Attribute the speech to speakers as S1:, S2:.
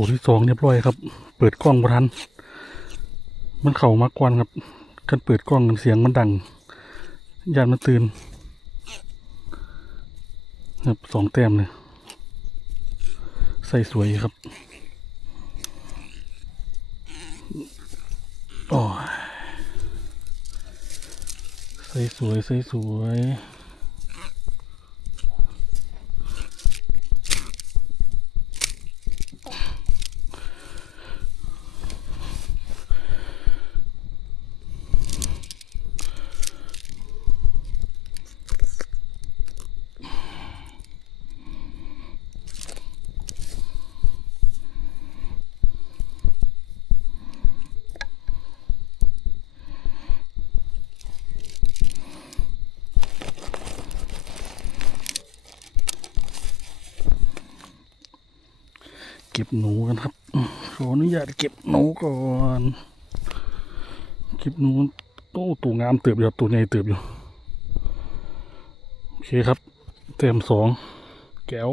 S1: ตัวที่สองเรียบร้อยครับ เปิดกล้องบ่ทัน มันเข่ามากกวนครับกันเปิดกล้องเสียงมันดังยานมันตื่นครับสองแต้มเลยใส่สวยครับโอ้ยใส่สวยใส่สวยเก็บหนูกันครับ ขออนุญาตเก็บหนูก่อนเก็บหนูโอ้ตัวงามเติบอยู่ตัวใหญ่เติบอยู่ โอเคครับ เต็มสองแก้ว